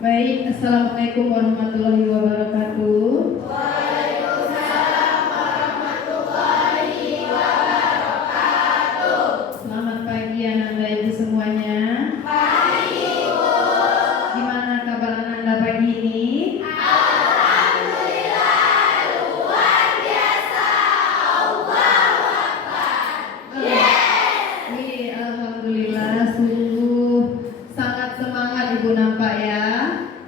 Baik, Assalamualaikum warahmatullahi wabarakatuh. Waalaikumsalam warahmatullahi wabarakatuh. Selamat pagi Ananda Ibu semuanya. Pagi Ibu. Gimana kabar Ananda pagi ini? Alhamdulillah luar biasa. Allahu Akbar. Yes. Alhamdulillah sungguh sangat semangat Ibu nampak ya.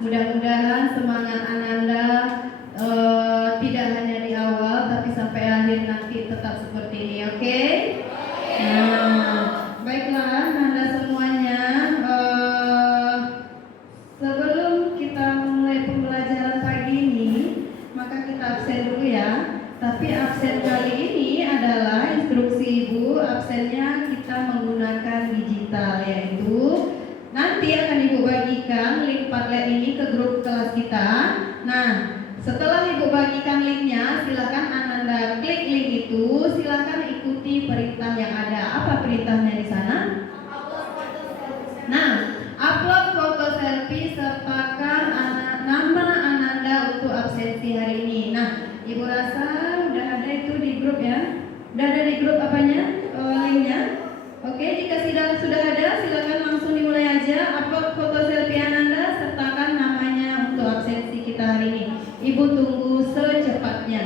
Mudah-mudahan semangat Ananda tidak hanya di awal tapi sampai akhir nanti tetap seperti ini, oke? Nah, baiklah Ananda semuanya. Sebelum kita mulai pembelajaran pagi ini, maka kita absen dulu ya. Tapi absen kali ini adalah instruksi Ibu, absennya kita menggunakan digital, yaitu nanti akan Ibu bagikan link Padlet ini ke grup kelas kita. Nah, setelah Ibu bagikan linknya, silakan Ananda klik link itu, silakan ikuti perintah yang ada. Apa perintahnya di sana? Nah, upload foto selfie sertakan nama Ananda untuk absensi hari ini. Nah, Ibu rasa udah ada itu di grup ya? Udah ada di grup apanya? Linknya? Oke, jika sudah ada, silakan langsung dimulai aja. Upload foto selfie Ananda sertakan namanya untuk absensi kita hari ini. Ibu tunggu secepatnya.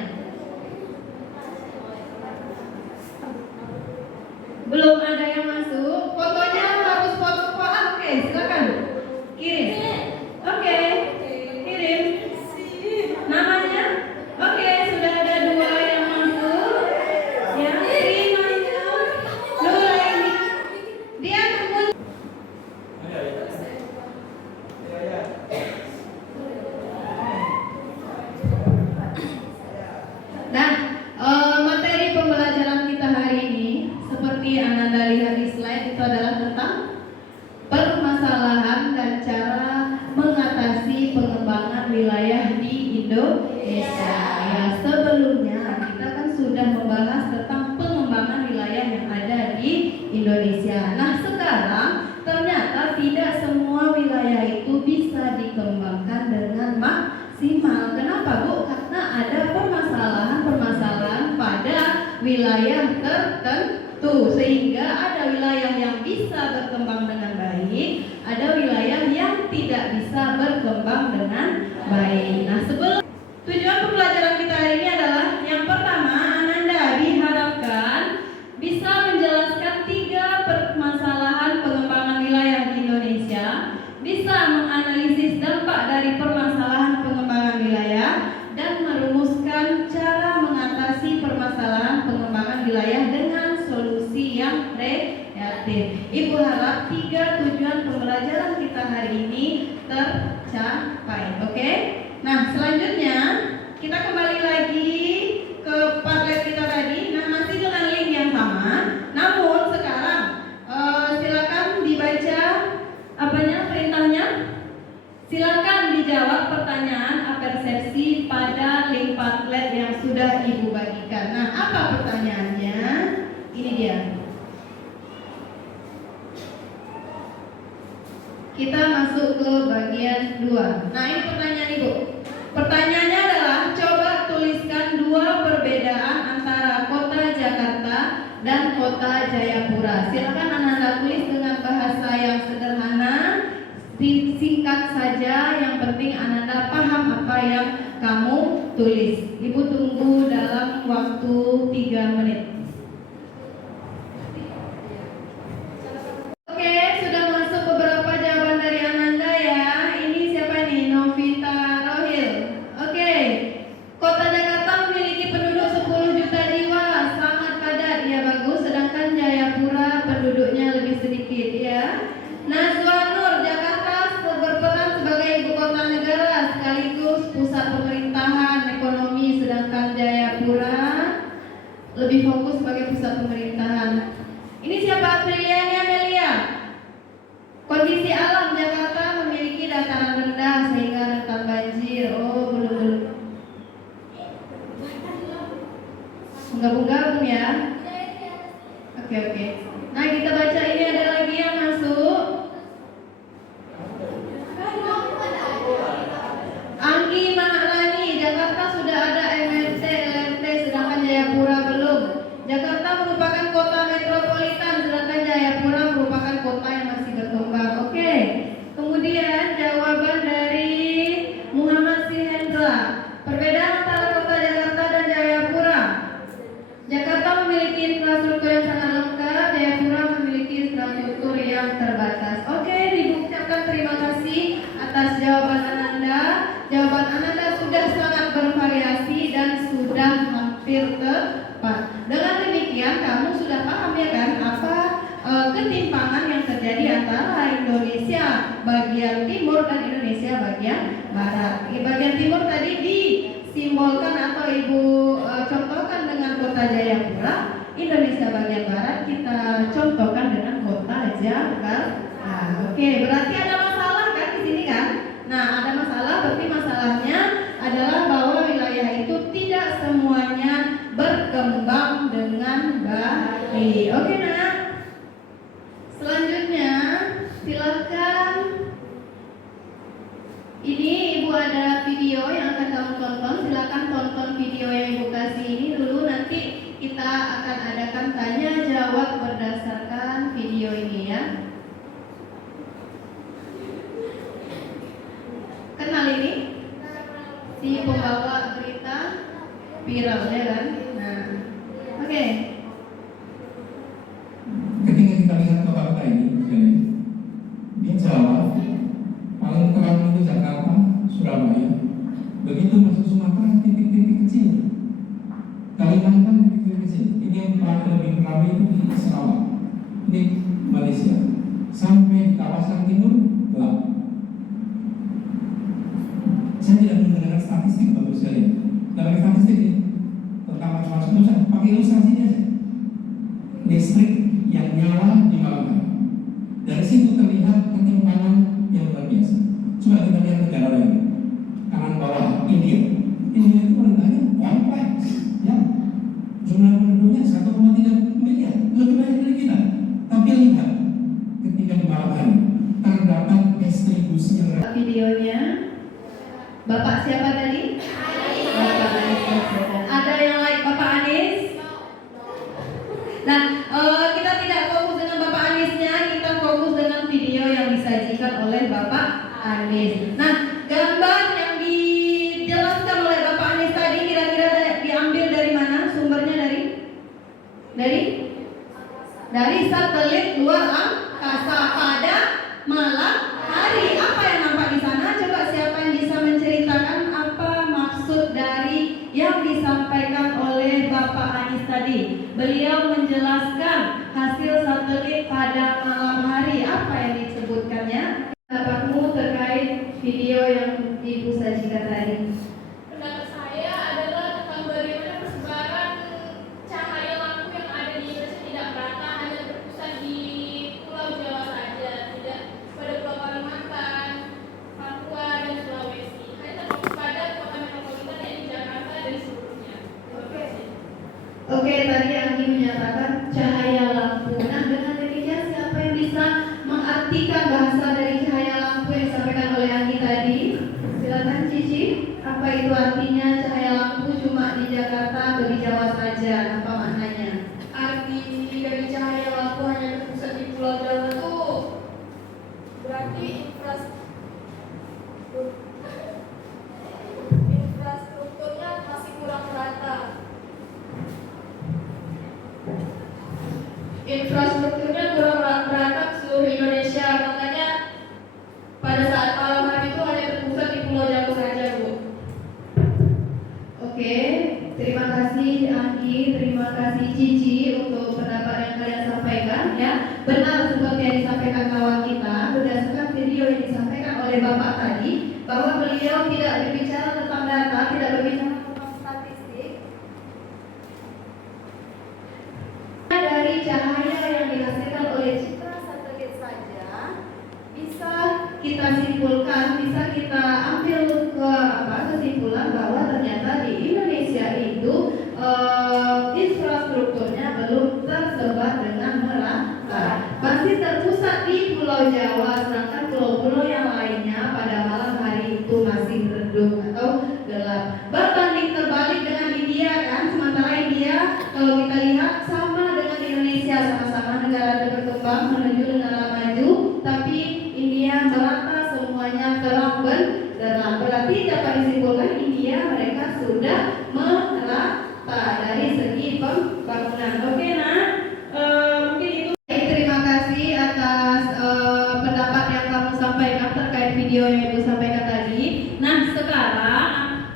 Belum ada yang masuk. Fotonya harus foto oke, silakan kirim. Oke, kirim namanya. Oke, sudah ada 2 yang masuk. Yang terima Nuraini. Dia tunggu. Nah, materi pembelajaran kita hari ini seperti Ananda lihat di slide itu adalah tentang permasalahan dan cara mengatasi pengembangan wilayah di Indonesia. Ya, sebelumnya kita kan sudah membahas tentang pengembangan wilayah yang ada di Indonesia. Nah, sekarang ternyata tidak semua wilayah itu bisa dikembangkan dengan maksimal. Kenapa, Bu? Karena ada permasalahan-permasalahan pada wilayah tertentu, sehingga ada wilayah yang bisa berkembang dengan baik, ada wilayah yang tidak bisa berkembang dengan baik. Nah, sebelum tujuan pembelajaran kita hari ini adalah yang pertama, Ananda diharapkan bisa menjelaskan 3 permasalahan pengembangan wilayah di Indonesia, bisa menganalisis dampak dari permasalahan pengembangan wilayah, dan merumuskan cara mengatasi permasalahan pengembangan wilayah dengan solusi yang kreatif. Ibu harap 3 tujuan pembelajaran kita hari ini tercapai. Oke? Nah, selanjutnya kita kembali lagi ke Padlet kita tadi. Nah, masih dengan link yang sama. Namun sekarang silakan dibaca perintahnya. Silakan dijawab pertanyaan persepsi pada link Padlet yang sudah Ibu bagikan. Nah, apa pertanyaannya? Ini dia. Kita masuk ke bagian 2. Nah, ini pertanyaan Ibu. Pertanyaannya adalah coba tuliskan 2 perbedaan antara kota Jakarta dan kota Jayapura. Silakan Ananda tulis dengan bahasa yang sederhana, singkat saja, yang penting Ananda paham apa yang kamu tulis. Ibu tunggu dalam waktu 3 menit. Oke, sudah masuk beberapa jawaban dari Ananda ya. Ini siapa nih? Novita Rohil. Oke, kota Jakarta memiliki penduduk 10 juta jiwa, sangat padat, ya bagus. Sedangkan Jayapura penduduknya lebih sedikit ya. Nazwa Nur, Jakarta berperan sebagai ibu kota negara sekaligus pusat pemerintahan ekonomi, sedangkan Jayapura lebih fokus sebagai pusat pemerintahan. Ini siapa? Apriliani Amelia. Kondisi alam Jakarta memiliki dataran rendah sehingga rentan banjir. Oh, belum. Gabung-gabung ya. Oke. Nah, kita baca ini ada lagi yang masuk. kasih atas jawaban Ananda. Jawaban Ananda sudah sangat bervariasi dan sudah hampir tepat. Dengan demikian kamu sudah paham ya kan apa ketimpangan yang terjadi antara Indonesia bagian timur dan Indonesia bagian barat. Di bagian timur tadi disimbolkan atau Ibu contohkan dengan kota Jayapura. Indonesia bagian barat kita contohkan dengan kota Jakarta. Oke, berarti ada masalah kan di sini kan? Nah, ada masalah, berarti masalahnya adalah bahwa wilayah itu tidak semuanya berkembang dengan baik. Oke, Nak. Selanjutnya, silakan. Ini Ibu ada video yang akan kamu tonton. Silakan tonton video yang Ibu kasih ini dulu. Nanti kita akan adakan tanya jawab berdasarkan video ini ya. Kenal ini? Si pembawa berita viral ya kan? Nah, oke. Ketika kita lihat kota-kota ini, di Jawa paling terang itu Jakarta, Surabaya. Begitu masuk Sumatera, titik-titik kecil. Kalimantan, titik-titik kecil. Ini yang paling lebih ramai itu di Sarawak, di Malaysia. Sampai di kawasan timur gelap. Saya tidak menggunakan statistik bagus sekali. Dalam statistik ini tentang macam-macam itu saya pakai ilustrasinya aja. Listrik yang nyala di malam hari. Dari situ terlihat ketimpangan yang luar biasa. Coba kita lihat negara lain. Kanan bawah India. India itu pemerintahnya kompleks, ya. Jumlah penduduknya 1,3 miliar, lebih banyak dari kita. Tapi lihat, ketika di malam hari terdapat distribusi yang Videonya Bapak siapa tadi? Bapak Anies Baswedan. Ada yang like Bapak Anies? Nah, kita tidak fokus dengan Bapak Aniesnya, kita fokus dengan video yang disajikan oleh Bapak Anies. Nah, gambar yang dijelaskan oleh Bapak Anies tadi kira-kira diambil dari mana? Sumbernya dari satelit luar angkasa pada malam hari. Apa yang nampak di sana? Coba siapa yang bisa menceritakan apa maksud dari yang disampaikan oleh Bapak Anies tadi? Beliau menjelaskan hasil satelit pada malam hari. Apa yang disebutkannya? Pendapatmu terkait video yang Ibu sajikan tadi? Pendapat saya adalah tentang bagaimana persebaran cahaya lampu yang ada di Indonesia tidak merata, hanya berpusat di Pulau Jawa saja, tidak pada Pulau Kalimantan, Papua dan Sulawesi. Hanya terfokus pada kota metropolitan yaitu Jakarta dan seluruhnya. Oke, tadi Anggi menyatakan cahaya lampu. Nah, dengan demikian siapa yang bisa mengartikan bahasa dari cahaya lampu yang disampaikan oleh Anggi tadi? Silakan Cici. Apa itu artinya cahaya lampu cuma di Jakarta atau di Jawa saja? Apa maknanya? Arti dari cahaya lampu hanya terpusat di Pulau Jawa itu berarti infrastrukturnya masih kurang merata. Infrastrukturnya kurang merata ke seluruh Indonesia, makanya pada saat malam hari itu hanya terpusat di Pulau Jawa saja, Bu. Oke, terima kasih Anggi, terima kasih Cici untuk pendapat yang kalian sampaikan ya. Benar seperti yang disampaikan kawan kita berdasarkan video yang disampaikan oleh Bapak tadi, bahwa beliau tidak berbicara tentang data, tidak berbicara tentang statistik. Dari cahaya yang dihasilkan oleh citra satelit saja bisa kita simpulkan, bisa kita ambil kesimpulan bahwa ternyata di Indonesia itu infrastrukturnya belum tersebar dengan merata, masih terpusat di Pulau Jawa, sedangkan pulau-pulau yang lainnya pada malam hari itu masih redup atau gelap. Berbanding terbalik dengan India kan, sementara India kalau kita lihat sama dengan Indonesia, sama-sama negara berkembang menuju negara maju, tapi India merata semuanya terang benderang. Berarti dapat disimpulkan India mereka sudah merata. video yang Ibu sampaikan tadi. Nah, sekarang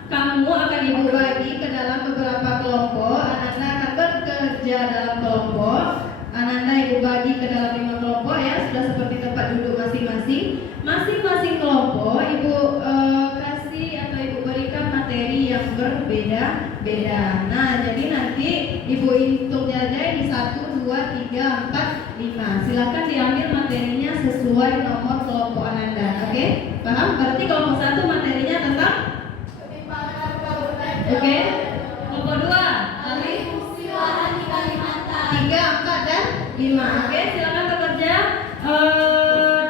kamu akan Ibu bagi ke dalam beberapa kelompok. Ananda akan bekerja dalam kelompok. Ananda Ibu bagi ke dalam 5 kelompok ya, sudah seperti tempat duduk masing-masing. Masing-masing kelompok Ibu kasih atau Ibu berikan materi yang berbeda-beda. Nah, jadi nanti Ibu hitung jajar di 1, 2, 3, 4, 5. Silakan diambil materinya sesuai nomor kelompok Ananda. Oke? Paham? Berarti kelompok 1 materinya tentang Oke? Kelompok 2 ahli fungsi lahan di Kalimantan. 3, 4, dan 5. Oke, silakan bekerja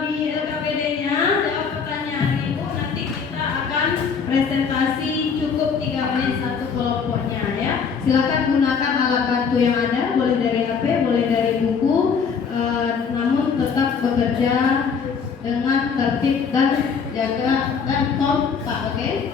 di LKPD-nya. Jawab pertanyaan Ibu. Nanti kita akan presentasi cukup 3 menit satu kelompoknya ya. Silakan gunakan alat bantu yang ada, boleh dari HP, boleh dari buku, namun tetap bekerja dengan tertib dan jaga dan kompak. Oke?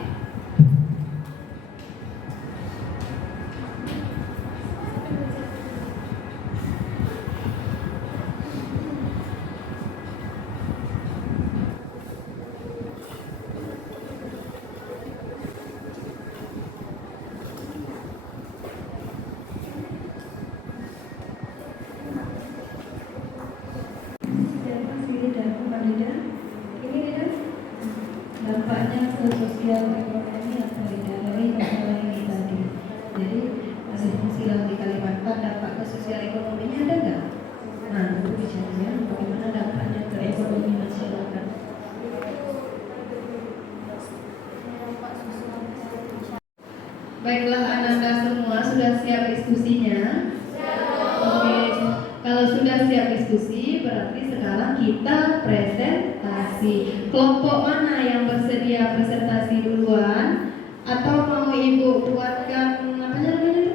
Dampaknya ke sosial ekonomi apa tidak dari masalah ini tadi. Jadi masih fungsi lahan di Kalimantan, dampak ke sosial ekonominya ada nggak? Nah, itu bicaranya bagaimana dampaknya ke ekonomi masyarakat. Baiklah, Ananda semua sudah siap diskusinya? Oke, kalau sudah siap diskusi, berarti sekarang kita presentasi. Kelompok mana yang bersedia presentasi duluan? Atau mau Ibu buatkan apa namanya?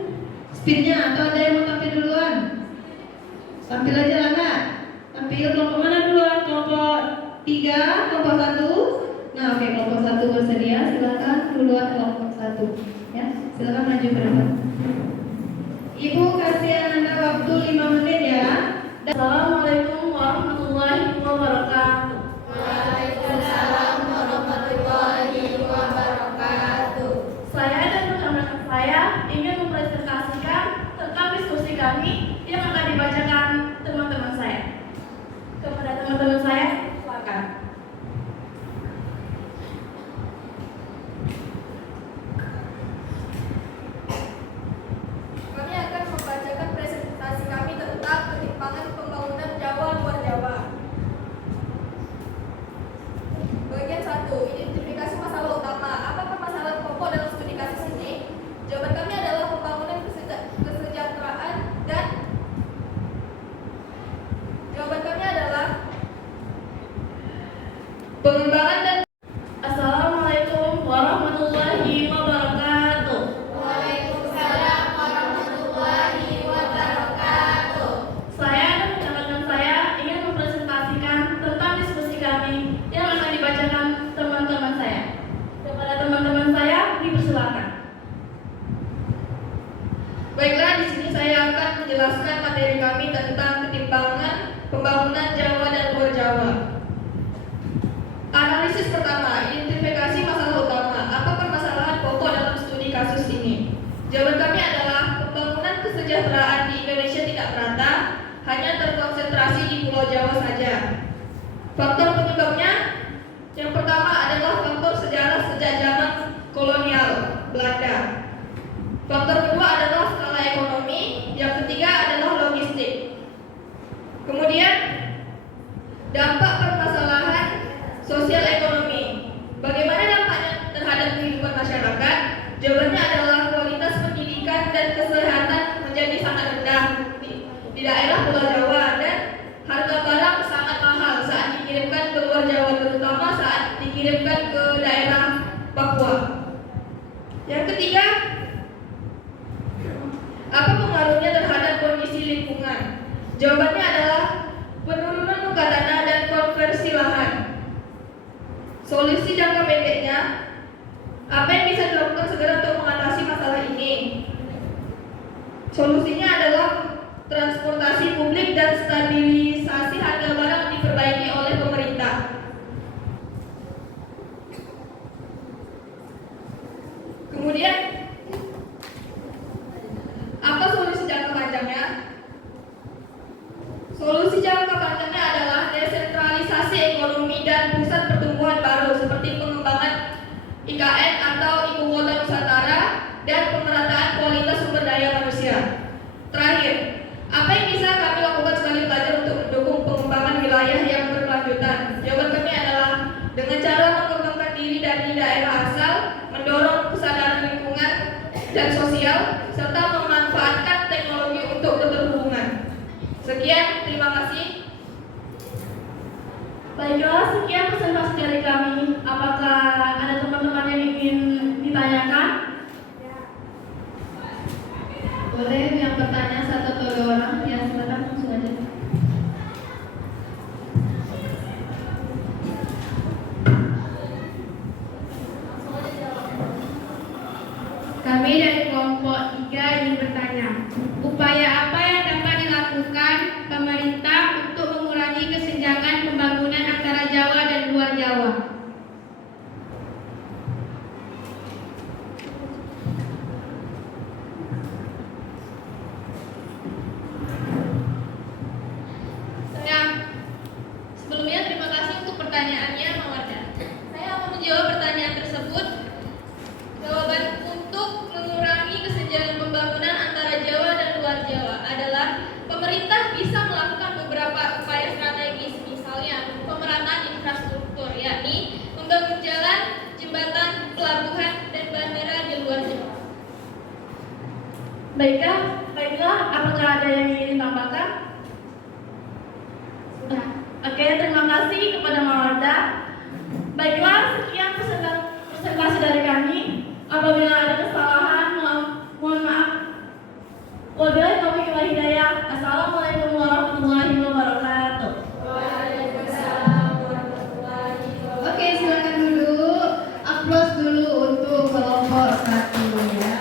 Speednya, atau ada yang mau tampil duluan? Tampil aja lah Kak. Tampil kelompok mana duluan? Kelompok 3, kelompok 1. Nah, oke, kelompok 1 bersedia, silakan duluan kelompok 1. Ya, silakan maju ke depan. Ibu kasih Ananda waktu 5 menit ya. Assalamualaikum warahmatullahi wabarakatuh. Waalaikumsalam warahmatullahi wabarakatuh. Saya dan rekan-rekan saya ingin mempresentasikan tentang diskusi kami yang akan dibacakan teman-teman saya. Kepada teman-teman saya, silakan. Kami akan membacakan presentasi kami tentang ketimpangan pembangunan Jawa luar Jawa. Bagian 1, identifikasi masalah utama. Apa permasalahan pokok dalam studi kasus ini? Jawaban kami adalah pembangunan kesejahteraan dan jawaban kami adalah pengembangan dan Assalamualaikum warahmatullahi wabarakatuh. Waalaikumsalam warahmatullahi wabarakatuh. Saya dan rekan-rekan saya ingin mempresentasikan tentang diskusi kami yang akan dibacakan teman-teman saya. Kepada teman-teman saya, dipersilakan. Baiklah, di sini saya akan menjelaskan materi kami tentang ketimpangan pembangunan Jawa dan luar Jawa. Analisis pertama, identifikasi masalah utama. Apa permasalahan pokok dalam studi kasus ini? Jawaban kami adalah pembangunan kesejahteraan di Indonesia tidak merata, hanya terkonsentrasi di Pulau Jawa saja. Faktor penyebabnya, yang pertama adalah faktor sejarah sejak zaman kolonial Belanda. Faktor kedua adalah skala ekonomi, yang ketiga adalah logistik. Kemudian, dampak permasalahan sosial ekonomi. Bagaimana dampaknya terhadap kehidupan masyarakat? Jawabannya adalah kualitas pendidikan dan kesehatan menjadi sangat rendah di daerah Pulau Jawa dan harga barang sangat mahal saat dikirimkan ke luar Jawa, terutama saat dikirimkan ke daerah Papua. Yang ketiga, apa pengaruhnya terhadap kondisi lingkungan? Jawabannya adalah penurunan muka tanah dan konversi lahan. Solusi jangka pendeknya, apa yang bisa dilakukan segera untuk mengatasi masalah ini? Solusinya adalah transportasi publik dan stabilisasi harga barang diperbaiki oleh pemerintah. Kemudian, apa solusi jangka panjangnya? Solusi jangka panjangnya adalah desentralisasi ekonomi dan pusat pertumbuhan baru seperti pengembangan IKN atau Ibu Kota Nusantara dan pemerataan kualitas sumber daya manusia. Terakhir, apa yang bisa kami lakukan sebagai pelajar untuk mendukung pengembangan wilayah yang berkelanjutan? Jawaban kami adalah dengan cara mengembangkan diri dari daerah asal, mendorong kesadaran lingkungan dan sosial, serta memanfaatkan teknologi untuk keterhubungan. Sekian, terima kasih. Baiklah, sekian presentasi dari kami. Apakah ada teman-teman yang ingin ditanyakan? Boleh yang bertanya satu atau dua orang, ya silakan langsung aja. Kami dari kelompok 3 ingin bertanya, upaya apa yang dapat dilakukan pemerintah untuk mengurangi kesenjangan pembangunan antara Jawa dan luar Jawa? Sebelumnya terima kasih untuk pertanyaannya, Mawarda. Saya akan menjawab pertanyaan tersebut. Jawaban untuk mengurangi kesenjangan pembangunan antara Jawa dan luar Jawa adalah pemerintah bisa melakukan beberapa upaya strategis, misalnya pemerataan infrastruktur, yakni membangun jalan, jembatan, pelabuhan, dan bandara di luar Jawa. Baiklah, apakah ada yang ingin ditambahkan? Sudah. Oke, terima kasih kepada Mawarda. Baiklah, sekian presentasi dari kami. Apabila ada kesalahan, mohon maaf. Wabillahi taufiq wal hidayah. Assalamualaikum warahmatullahi wabarakatuh. Oke, silakan dulu. Aplaus dulu untuk kelompok 1 ya.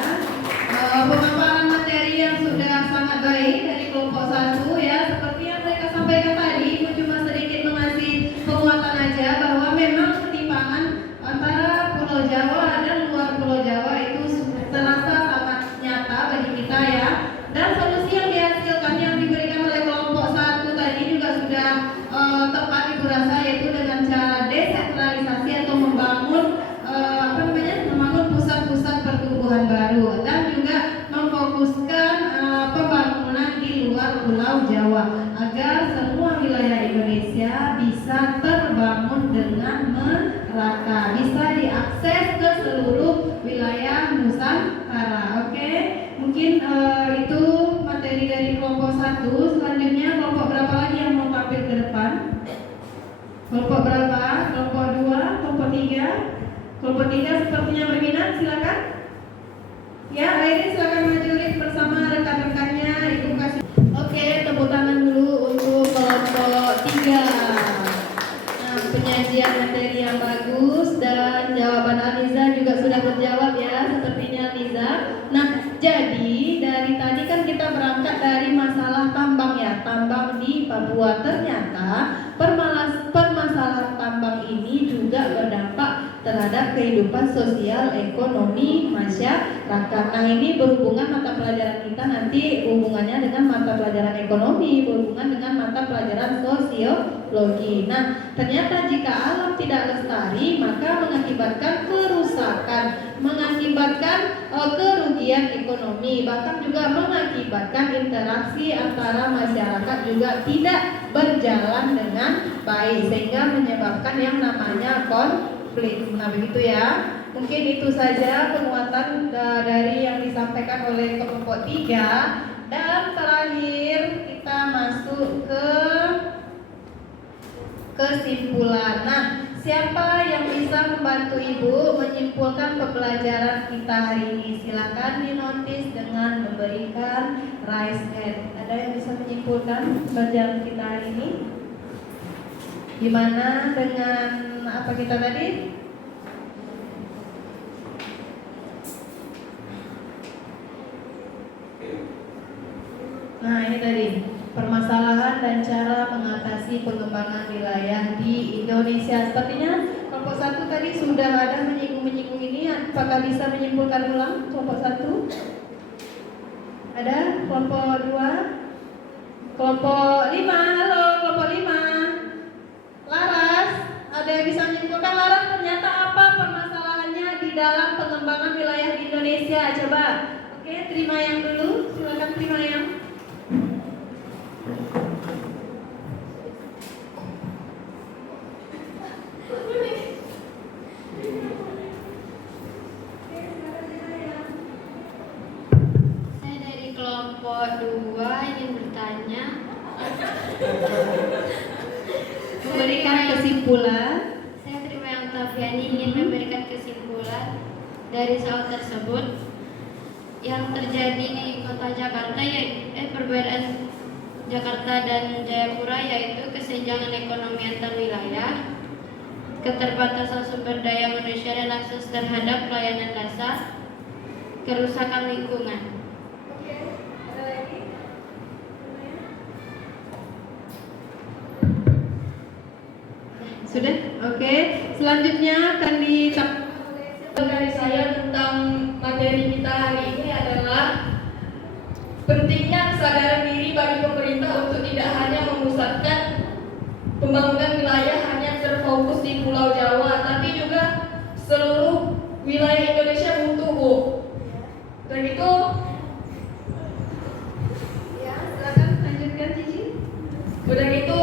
Pemaparan materi yang sudah sangat baik dari kelompok 1 ya. Seperti yang mereka sampaikan tadi, itu cuma sedikit mengasih penguatan aja bahwa memang ketimpangan antara Pulau Jawa dan luar Pulau Jawa itu terasa sangat nyata bagi kita ya. Dan solusi yang dihasilkan yang diberikan oleh kelompok 1 tadi juga sudah tepat ibu rasa, yaitu dengan cara desentralisasi atau membangun membangun pusat-pusat pertumbuhan baru dan juga memfokuskan pembangunan di luar Pulau Jawa agar semua wilayah Indonesia bisa terbangun dengan merata, bisa diakses ke seluruh wilayah Nusantara. Oke, mungkin itu materi dari kelompok 1. Selanjutnya kelompok berapa lagi yang mau tampil ke depan? Kelompok berapa? Kelompok 2, kelompok 3. Kelompok 3 sepertinya berminat, silakan. Ya, Airin silakan maju bersama rekan-rekannya. Ibu kasih. Oke, tepuk tangan dulu untuk kelompok 3. Nah, penyajian materi yang bagus dan jawaban Aliza juga sudah terjawab ya, sepertinya Aliza. Nah, jadi dari tadi kan kita berangkat dari masalah tambang ya, tambang di Papua. Ternyata permasalahan tambang ini juga berdampak terhadap kehidupan sosial ekonomi masyarakat. Nah, ini berhubungan mata pelajaran kita nanti hubungannya dengan mata pelajaran ekonomi, berhubungan dengan mata pelajaran sosiologi. Nah, ternyata jika alam tidak lestari maka mengakibatkan kerusakan, mengakibatkan kerugian ekonomi, bahkan juga mengakibatkan interaksi antara masyarakat juga tidak berjalan dengan baik sehingga menyebabkan yang namanya konflik. Nah, begitu ya. Mungkin itu saja penguatan dari yang disampaikan oleh kelompok 3. Dan terakhir kita masuk ke kesimpulan. Nah, siapa yang bisa membantu Ibu menyimpulkan pembelajaran kita hari ini? Silakan dinotis dengan memberikan raise hand. Ada yang bisa menyimpulkan pembelajaran kita hari ini? Gimana dengan apa kita tadi? Nah, ini tadi permasalahan dan cara mengatasi pengembangan wilayah di Indonesia. Sepertinya kelompok 1 tadi sudah ada menyinggung ini. Apakah bisa menyimpulkan ulang kelompok 1? Ada kelompok 2? Kelompok 5, halo kelompok 5. Laras, ada yang bisa menyimpulkan? Laras, ternyata apa permasalahannya di dalam pengembangan wilayah di Indonesia? Coba. Oke, terima yang dulu. Silakan terima yang. Saya dari kelompok 2 ingin bertanya. Memberikan kesimpulan. Saya terima yang Tafiani ingin memberikan kesimpulan dari soal tersebut. Yang terjadi di kota Jakarta perbedaan Jakarta dan Jayapura yaitu kesenjangan ekonomi antar wilayah, keterbatasan sumber daya manusia dan akses terhadap pelayanan dasar, kerusakan lingkungan. Ada lagi? Sudah? Oke. Selanjutnya akan Dari saya tentang materi kita hari ini adalah pentingnya kesadaran diri bagi pemerintah untuk tidak hanya memusatkan pembangunan wilayah hanya terfokus di Pulau Jawa, tapi juga seluruh wilayah Indonesia butuh, Bu. Dan itu Ya, silakan lanjutkan Cici. udah gitu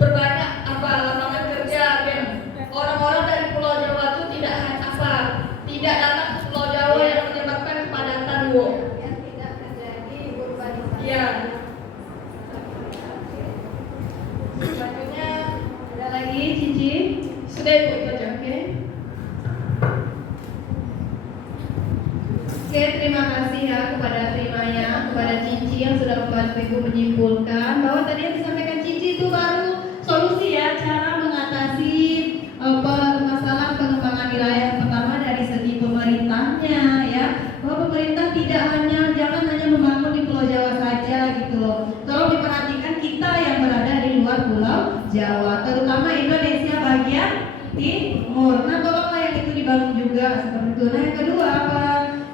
perbanyak lapangan kerja biar orang-orang dari Pulau Jawa itu tidak datang ke Pulau Jawa yang menyebabkan kepadatan, Bu. Yang tidak terjadi urbanisasi. Iya. Selanjutnya Ada lagi Cici? sudah, Ibu, itu aja. Oke. Oke, terima kasih ya kepada Trimaya, kepada Cici yang sudah membantu Ibu menyimpulkan bahwa tadi yang disampaikan Cici itu baru solusi ya, cara mengatasi permasalahan pengembangan wilayah. Yang pertama dari segi pemerintahnya ya, bahwa pemerintah jangan hanya membangun di Pulau Jawa saja gitu loh. Tolong diperhatikan kita yang berada di luar Pulau Jawa, terutama Indonesia bagian timur. Nah, tolonglah yang itu dibangun juga seperti itu. Nah, yang kedua apa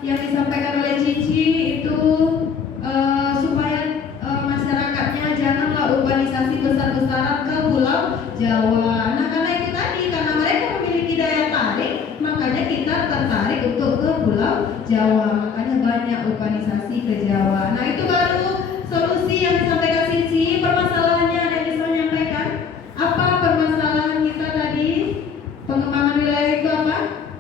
yang disampaikan oleh Cici itu supaya masyarakatnya janganlah urbanisasi besar-besaran ke Pulau Jawa. Nah, karena itu tadi, karena mereka memiliki daya tarik, makanya kita tertarik untuk ke Pulau Jawa. Makanya banyak urbanisasi ke Jawa. Nah, itu baru solusi yang disampaikan Cici. Permasalahannya ada yang bisa menyampaikan? Apa permasalahan kita tadi? Pengembangan wilayah itu apa?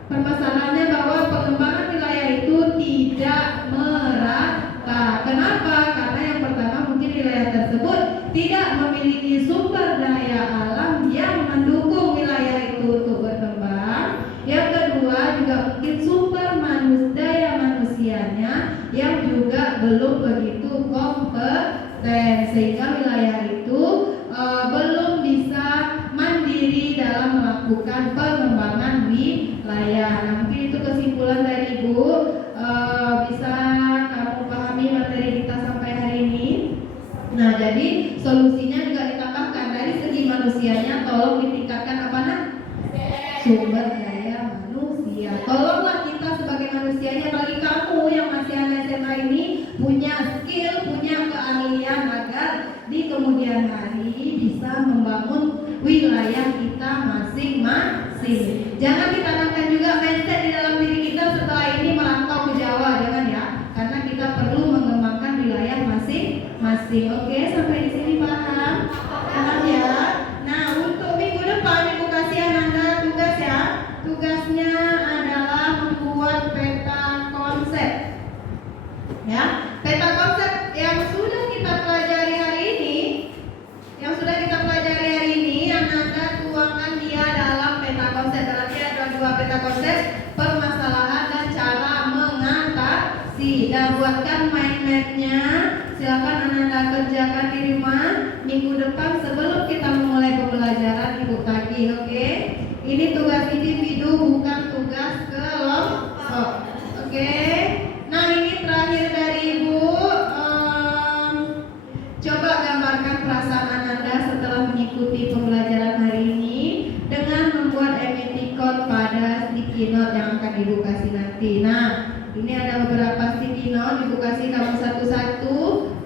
Permasalahannya bahwa pengembangan wilayah itu tidak merata. Kenapa? Karena yang pertama mungkin wilayah tersebut tidak memiliki sumber daya alam yang mendukung wilayah itu untuk berkembang. Yang kedua juga mungkin sumber daya manusianya yang juga belum begitu kompeten, sehingga wilayah itu belum bisa mandiri dalam melakukan pengembangan wilayah. Nah, mungkin itu kesimpulan dari Ibu. Bisa kamu pahami materi kita sampai hari ini. Nah, jadi solusinya juga ditambahkan dari segi manusianya, tolong ditingkatkan apa nak? Sumber daya manusia. Tolonglah kita sebagai manusianya, bagi kamu yang masih anak SMA ini punya skill, punya keahlian agar di kemudian hari bisa membangun wilayah kita masing-masing. Jangan ditanamkan juga mindset di dalam diri kita setelah ini merantau ke Jawa, jangan ya, karena kita perlu mengembangkan wilayah masing-masing. Oke, sampai di sini paham? Paham ya? Nah, untuk minggu depan Ibu kasih Anda tugas ya. Tugasnya adalah membuat peta konsep. Ya, peta konsep yang sudah kita pelajari hari ini, Anda tuangkan dia dalam peta konsep. Berarti ada dua peta konsep, permasalahan dan cara mengatasi. Dan buatkan mind map-nya. Silakan Anda kerjakan di rumah minggu depan sebelum kita memulai pembelajaran Ibu tagih, oke? Ini tugas individu, bukan tugas kelompok, oke? Nah, ini terakhir dari Ibu. Coba gambarkan perasaan Anda setelah mengikuti pembelajaran hari ini dengan membuat emoticon pada sticky note yang akan Ibu kasih nanti. Nah, ini ada beberapa sticky note, Ibu kasih kamu satu-satu.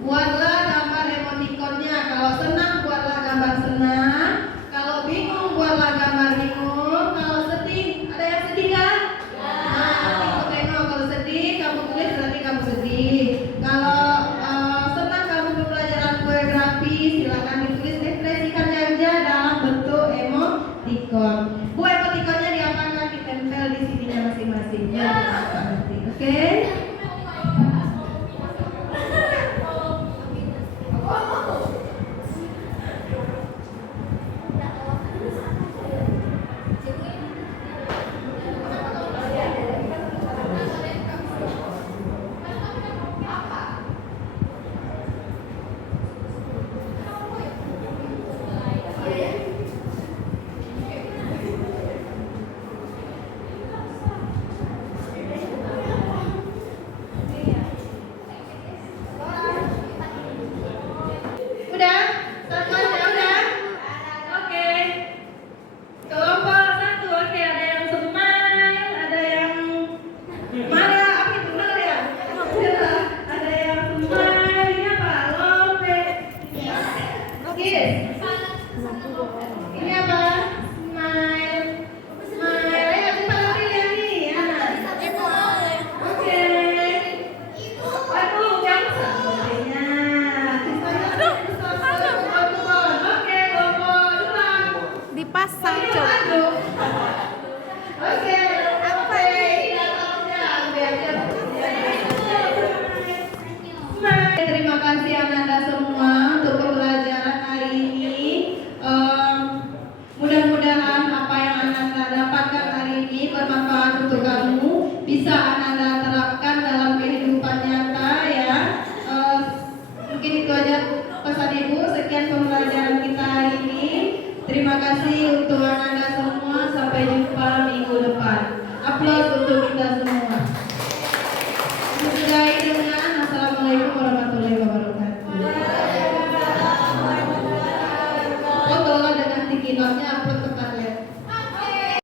Buatlah gambar emoticonnya. Kalau senang, buatlah gambar senang. Kalau bingung, buatlah gambar bingung. Kalau sedih, ada yang sedih nggak? Nah, nanti aku tengok. Kalau sedih, kamu tulis berarti kamu sedih. Kalau senang kamu pembelajaran koreografi, silakan ditulis ekspresikan aja dalam bentuk emoticon. Bu, emoticonnya diapakan? Ditempel di sininya masing-masing. Ya, oke? Udah? Semuanya udah? Oke. Kelompok satu, oke, ada yang smile, ada yang marah, apa itu marah ya? Ada yang smile, ini apa? Lope. Kiss. Ini apa? Smile. Smile. Ayo kita lari ya nih, anak. Oke. Aduh, jangan semuanya. Oke, kelompok dua. Dipasang Ayo, coba. aduh. Oke, apa ya? Terima kasih Anda semua untuk pembelajaran hari ini. Mudah-mudahan apa yang Anda dapatkan hari ini bermanfaat untuk kamu. Bisa Anda